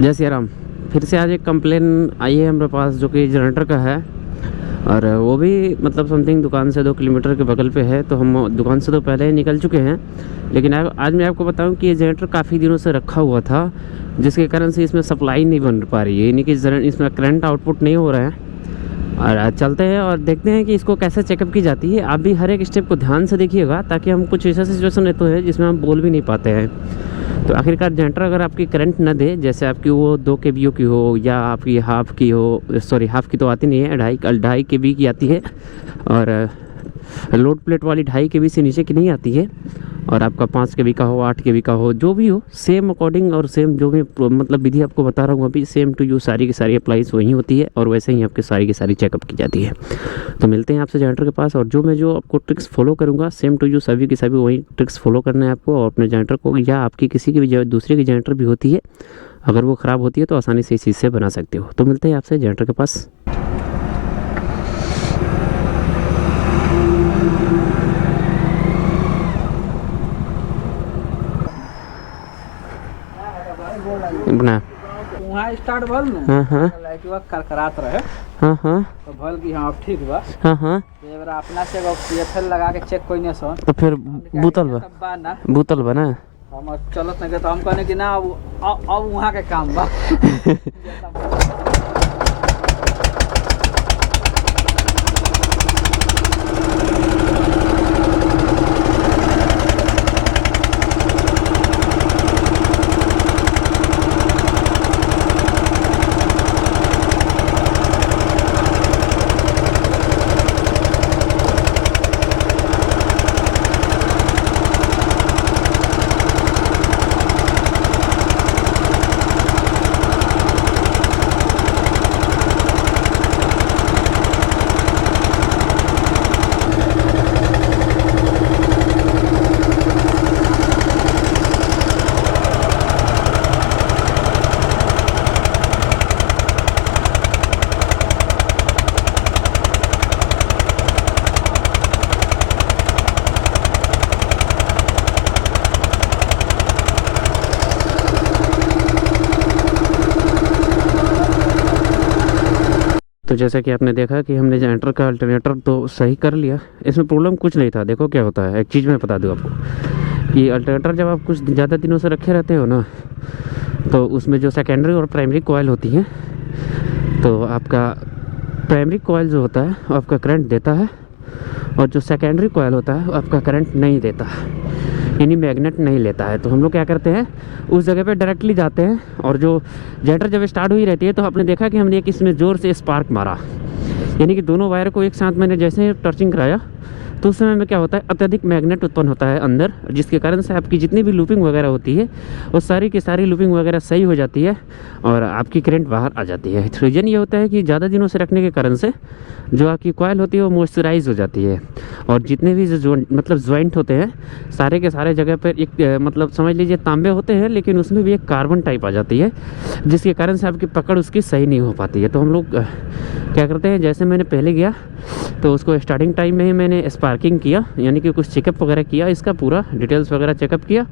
जय श्री राम। फिर से आज एक कंप्लेन आई है हमारे पास जो कि जनरेटर का है, और वो भी मतलब समथिंग दुकान से 2 किलोमीटर के बगल पे है। तो हम दुकान से तो पहले ही निकल चुके हैं, लेकिन आज मैं आपको बताऊं कि ये जनरेटर काफ़ी दिनों से रखा हुआ था, जिसके कारण से इसमें सप्लाई नहीं बन पा रही है, यानी कि इसमें करंट आउटपुट नहीं हो रहा है। और आज चलते हैं और देखते हैं कि इसको कैसे चेकअप की जाती है। आप भी हर एक स्टेप को ध्यान से देखिएगा, ताकि हम कुछ ऐसा सिचुएशन रहते हैं जिसमें हम बोल भी नहीं पाते हैं। तो आखिरकार जनरेटर अगर आपकी करंट ना दे, जैसे आपकी वो 2 kVA की हो या आपकी हाफ की हो, सॉरी हाफ की तो आती नहीं है, 2.5 kV की आती है, और लोड प्लेट वाली 2.5 kV से नीचे की नहीं आती है, और आपका 5 kV का हो, 8 kV का हो, जो भी हो सेम अकॉर्डिंग और सेम जो भी मतलब विधि आपको बता रहा हूँ अभी, सेम टू यू सारी की सारी अप्लाइज वही होती है, और वैसे ही आपकी सारी की सारी चेकअप की जाती है। तो मिलते हैं आपसे जनरेटर के पास, और जो आपको ट्रिक्स फॉलो करूँगा सेम टू यू सभी की सभी वही ट्रिक्स फॉलो करना है आपको। और अपने जनरेटर को या आपकी किसी की भी दूसरे की जनरेटर भी होती है, अगर वो ख़राब होती है तो आसानी से इस चीज़ से बना सकते हो। तो मिलते हैं आपसे जनरेटर के पास। बना वहाँ स्टार्ट भल न। हाँ हाँ लाइटवा करकरात रहे। हाँ हाँ तो भल की हाँ अब ठीक बा। हाँ हाँ। तो एक बार अपना से PFL लगा के चेक कोई नहीं सन। तो फिर बोतल बा ना बोतल बना हम चलत नहीं, तो हम कहने कि ना अब वहाँ के काम बा। तो जैसा कि आपने देखा कि हमने जनरेटर का अल्टरनेटर तो सही कर लिया। इसमें प्रॉब्लम कुछ नहीं था। देखो क्या होता है, एक चीज़ मैं बता दूं आपको कि अल्टरनेटर जब आप कुछ ज़्यादा दिनों से रखे रहते हो ना, तो उसमें जो सेकेंडरी और प्राइमरी कॉइल होती हैं, तो आपका प्राइमरी कॉइल जो होता है वो आपका करंट देता है, और जो सेकेंडरी कॉइल होता है वो आपका करंट नहीं देता, यानी मैग्नेट नहीं लेता है। तो हम लोग क्या करते हैं, उस जगह पे डायरेक्टली जाते हैं, और जो जनरेटर जब स्टार्ट हुई रहती है तो आपने देखा कि हमने एक इसमें ज़ोर से स्पार्क मारा, यानी कि दोनों वायर को एक साथ मैंने जैसे टर्चिंग कराया, तो उस समय में क्या होता है, अत्यधिक मैग्नेट उत्पन्न होता है अंदर, जिसके कारण से आपकी जितनी भी लूपिंग वगैरह होती है वो सारी की सारी लूपिंग वगैरह सही हो जाती है, और आपकी करंट बाहर आ जाती है। रीज़न ये होता है कि ज़्यादा दिनों से रखने के कारण से जो आपकी कॉइल होती है वो मॉइस्चराइज हो जाती है, और जितने भी जो मतलब जॉइंट होते हैं सारे के सारे जगह पर एक मतलब समझ लीजिए तांबे होते हैं, लेकिन उसमें भी एक कार्बन टाइप आ जाती है, जिसके कारण से आपकी पकड़ उसकी सही नहीं हो पाती है। तो हम लोग क्या करते हैं, जैसे मैंने पहले गया तो उसको स्टार्टिंग टाइम में ही मैंने स्पार्किंग किया, यानी कि कुछ चेकअप वगैरह किया, इसका पूरा डिटेल्स वगैरह चेकअप किया।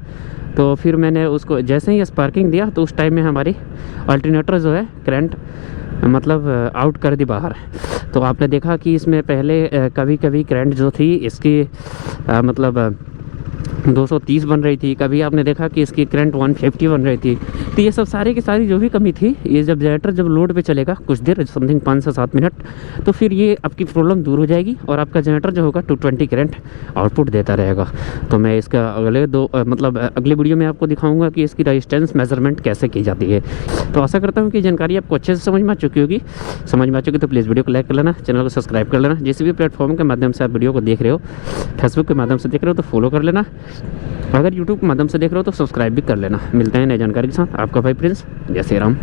तो फिर मैंने उसको जैसे ही स्पार्किंग दिया तो उस टाइम में हमारी अल्टरनेटर जो है करंट मतलब आउट कर दी बाहर। तो आपने देखा कि इसमें पहले कभी कभी करंट जो थी इसकी मतलब 230 बन रही थी, कभी आपने देखा कि इसकी करंट 150 बन रही थी। तो ये सब सारी की सारी जो भी कमी थी, ये जब जनरेटर जब लोड पे चलेगा कुछ देर समथिंग 5 से 7 मिनट, तो फिर ये आपकी प्रॉब्लम दूर हो जाएगी, और आपका जनरेटर जो होगा 220 करंट आउटपुट देता रहेगा। तो मैं इसका अगले वीडियो में आपको दिखाऊंगा कि इसकी रजिस्टेंस मेजरमेंट कैसे की जाती है। तो आशा करता हूँ कि जानकारी आपको अच्छे से समझ में आ चुकी होगी। समझ में आ चुकी तो प्लीज़ वीडियो को लाइक कर लेना, चैनल को सब्सक्राइब कर लेना। जिस भी प्लेटफॉर्म के माध्यम से आप वीडियो को देख रहे हो, फेसबुक के माध्यम से देख रहे हो तो फॉलो कर लेना, अगर यूट्यूब के माध्यम से देख रहे हो तो सब्सक्राइब भी कर लेना। मिलते हैं नई जानकारी के साथ, आपका भाई प्रिंस। जय श्री राम।